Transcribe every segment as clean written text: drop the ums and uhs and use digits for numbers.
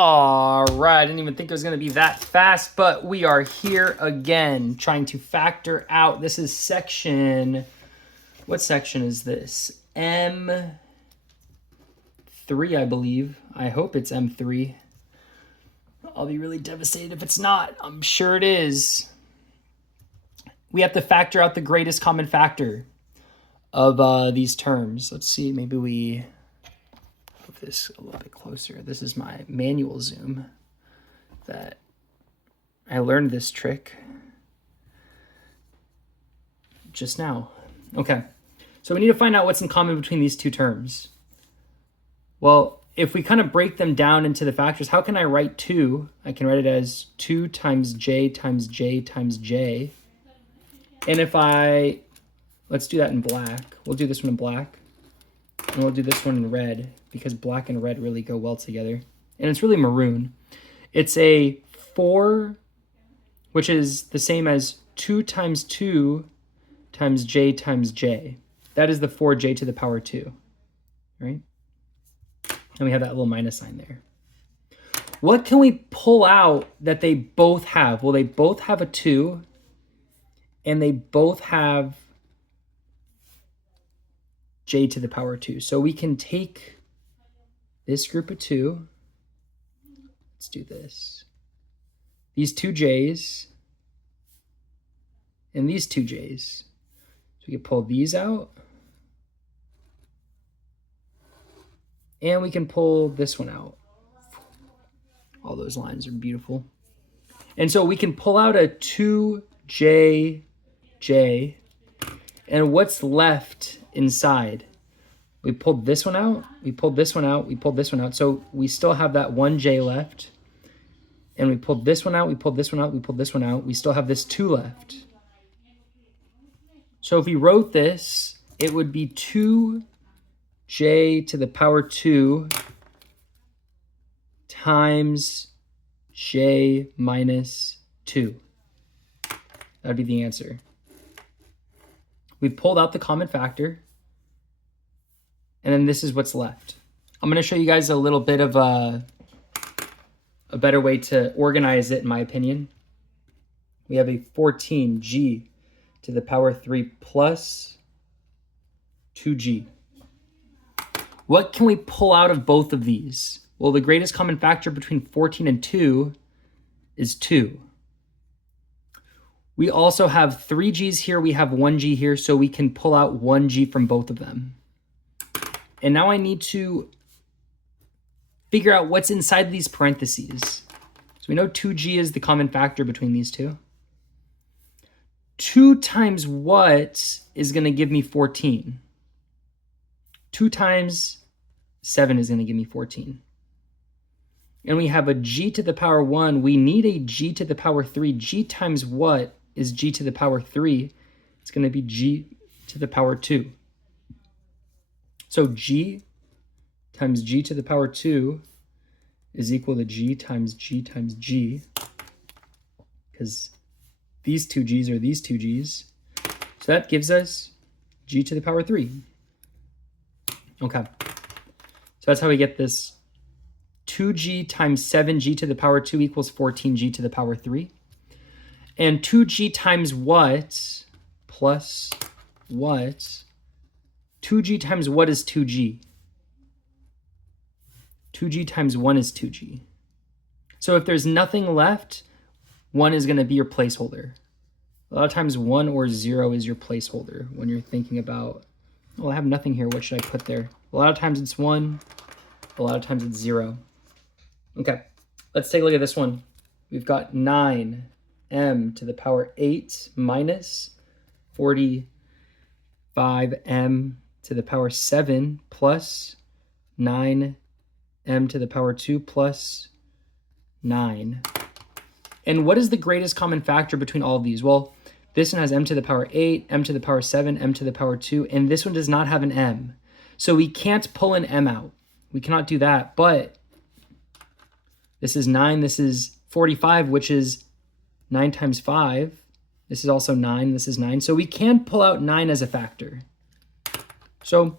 All right, I didn't even think it was going to be that fast, but we are here again trying to factor out. This is section, what section is this? M3, I believe. I hope it's M3. I'll be really devastated if it's not. I'm sure it is. We have to factor out the greatest common factor of these terms. Let's see, maybe we move this a little bit closer. This is my manual zoom that I learned this trick just now. Okay, so we need to find out what's in common between these two terms. Well, if we kind of break them down into the factors, how can I write 2? I can write it as 2 times j times j times j. And if let's do that in black. We'll do this one in black. And we'll do this one in red, because black and red really go well together. And it's really maroon. It's a 4, which is the same as 2 times 2 times j times j. That is the 4j to the power 2, right? And we have that little minus sign there. What can we pull out that they both have? Well, they both have a 2, and they both have j to the power 2. So we can take this group of 2. Let's do this. These 2 j's and these 2 j's. So we can pull these out. And we can pull this one out. All those lines are beautiful. And so we can pull out a 2j, j. And what's left inside? We pulled this one out. We pulled this one out. We pulled this one out. So we still have that 1j left. And we pulled this one out. We pulled this one out. We pulled this one out. We still have this 2 left. So if we wrote this, it would be 2j to the power 2 times j minus 2. That would be the answer. We pulled out the common factor, and then this is what's left. I'm going to show you guys a little bit of a better way to organize it, in my opinion. We have a 14g to the power 3 plus 2g. What can we pull out of both of these? Well, the greatest common factor between 14 and 2 is 2. We also have 3 g's here, we have 1 g here, so we can pull out 1 g from both of them. And now I need to figure out what's inside these parentheses. So we know 2g is the common factor between these two. 2 times what is going to give me 14? 2 times 7 is going to give me 14. And we have a g to the power 1. We need a g to the power 3. G times what is g to the power 3? It's going to be g to the power 2. So g times g to the power 2 is equal to g times g times g, because these 2 g's are these 2 g's. So that gives us g to the power 3. Okay. So that's how we get this 2g times 7g to the power 2 equals 14g to the power 3. And 2g times what plus what? 2g times what is 2g? 2g times 1 is 2g. So if there's nothing left, 1 is going to be your placeholder. A lot of times 1 or 0 is your placeholder when you're thinking about, well, I have nothing here, what should I put there? A lot of times it's 1, a lot of times it's 0. Okay, let's take a look at this one. We've got 9m to the power 8 minus 45m to the power 7 plus 9m to the power 2 plus 9. And what is the greatest common factor between all of these? Well, this one has m to the power 8, m to the power 7, m to the power 2, and this one does not have an m. So we can't pull an m out. We cannot do that, but this is 9, this is 45, which is 9 times 5. This is also 9, this is 9. So we can pull out 9 as a factor. So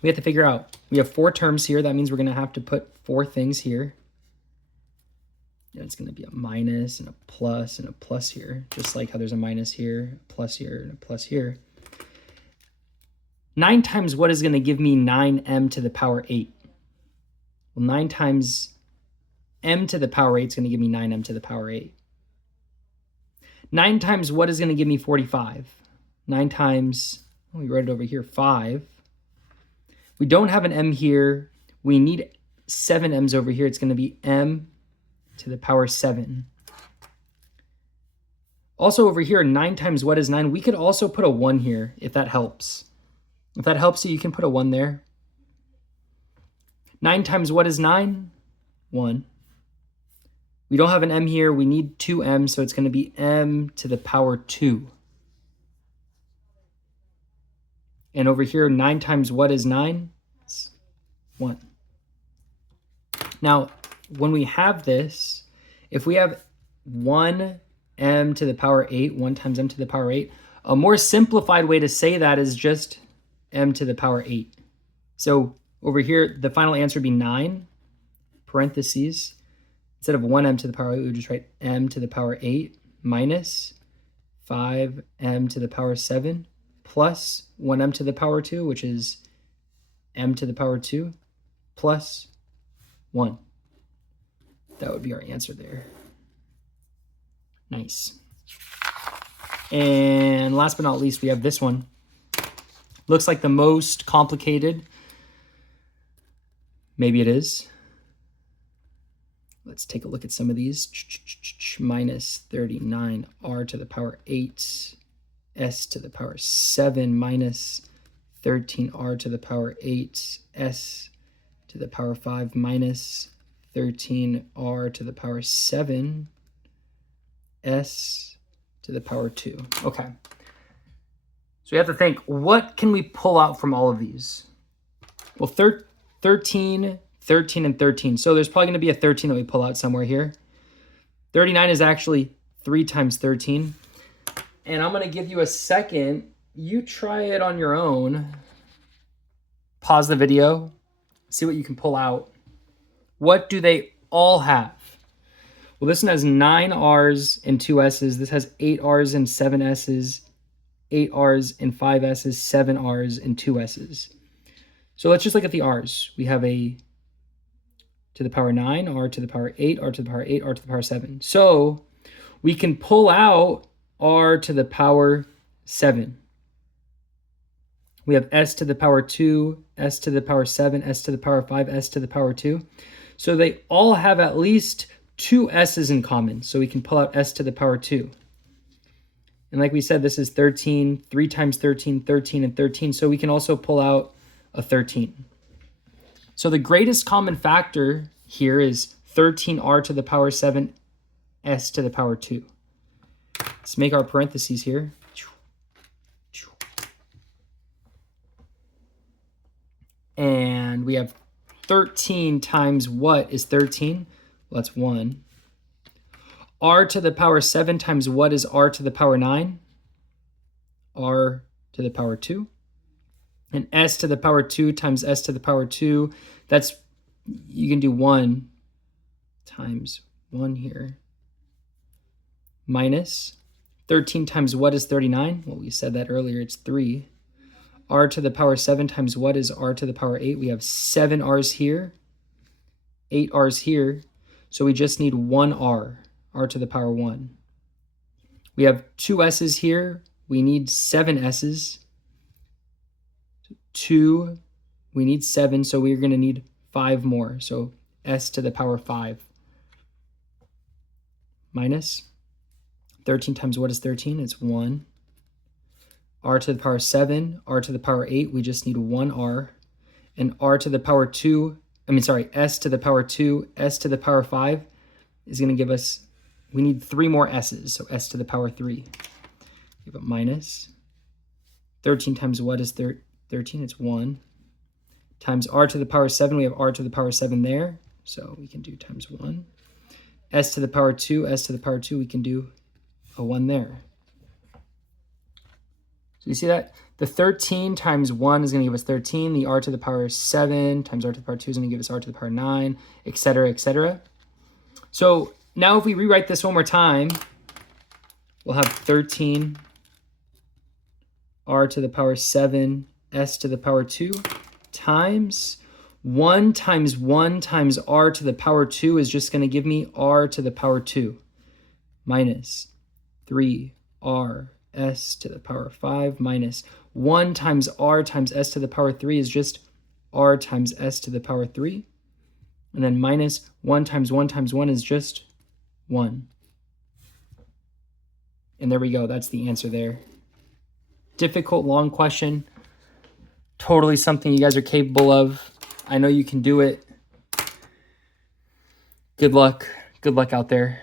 we have to figure out, we have 4 terms here. That means we're going to have to put 4 things here. And it's going to be a minus and a plus here, just like how there's a minus here, a plus here, and a plus here. 9 times what is going to give me 9m to the power 8? Well, 9 times m to the power 8 is going to give me 9m to the power 8. 9 times what is going to give me 45? 9 times, we wrote it over here, 5. We don't have an m here. We need 7 m's over here. It's going to be m to the power 7. Also over here, 9 times what is 9? We could also put a 1 here if that helps. If that helps you, you can put a 1 there. 9 times what is 9? 1. We don't have an m here. We need 2m, so it's going to be m to the power 2. And over here, 9 times what is 9? It's 1. Now, when we have this, if we have 1m to the power 8, 1 times m to the power 8, a more simplified way to say that is just m to the power 8. So over here, the final answer would be 9, parentheses. Instead of 1m to the power 8, we would just write m to the power 8 minus 5m to the power 7 plus 1m to the power 2, which is m to the power 2 plus 1. That would be our answer there. Nice. And last but not least, we have this one. Looks like the most complicated. Maybe it is. Let's take a look at some of these. Minus 39 r to the power 8 s to the power 7 minus 13 r to the power 8 s to the power 5 minus 13 r to the power 7 s to the power 2. Okay. So we have to think, what can we pull out from all of these? Well, 13, 13, and 13. So there's probably going to be a 13 that we pull out somewhere here. 39 is actually 3 times 13. And I'm going to give you a second. You try it on your own. Pause the video. See what you can pull out. What do they all have? Well, this one has 9 R's and 2 S's. This has 8 R's and 7 S's, 8 R's and 5 S's, 7 R's and 2 S's. So let's just look at the R's. We have a to the power 9, R to the power 8, R to the power 8, R to the power 7. So we can pull out R to the power 7. We have S to the power 2, S to the power 7, S to the power 5, S to the power 2. So they all have at least 2 S's in common. So we can pull out S to the power 2. And like we said, this is 13, 3 times 13, 13, and 13. So we can also pull out a 13. So the greatest common factor here is 13R to the power 7, S to the power 2. Let's make our parentheses here. And we have 13 times what is 13? Well, that's 1. R to the power 7 times what is R to the power 9? R to the power 2. And S to the power 2 times S to the power 2, that's, you can do 1 times 1 here. Minus 13 times what is 39? Well, we said that earlier, it's 3. R to the power 7 times what is R to the power 8? We have 7 R's here, 8 R's here. So we just need 1 R, R to the power 1. We have 2 S's here. We need 7 S's. 2, we need 7, so we're going to need 5 more. So S to the power 5. Minus 13 times what is 13? It's 1. R to the power 7, R to the power 8, we just need 1 R. And R to the power 2, S to the power 2, S to the power 5 is going to give us, we need 3 more S's, so S to the power 3. We have a minus 13 times what is 13? It's 1. Times R to the power 7, we have R to the power 7 there, so we can do times 1. S to the power 2, S to the power 2, we can do a 1 there. So you see that? The 13 times 1 is going to give us 13. The R to the power 7 times R to the power 2 is going to give us R to the power 9, etc., etc. So Now if we rewrite this one more time, we'll have 13 r to the power 7 s to the power 2 times 1 times 1 times r to the power 2 is just going to give me r to the power 2 minus 3r s to the power 5 minus 1 times r times s to the power 3 is just r times s to the power 3. And then minus 1 times 1 times 1 is just 1. And there we go. That's the answer there. Difficult, long question. Totally something you guys are capable of. I know you can do it. Good luck. Good luck out there.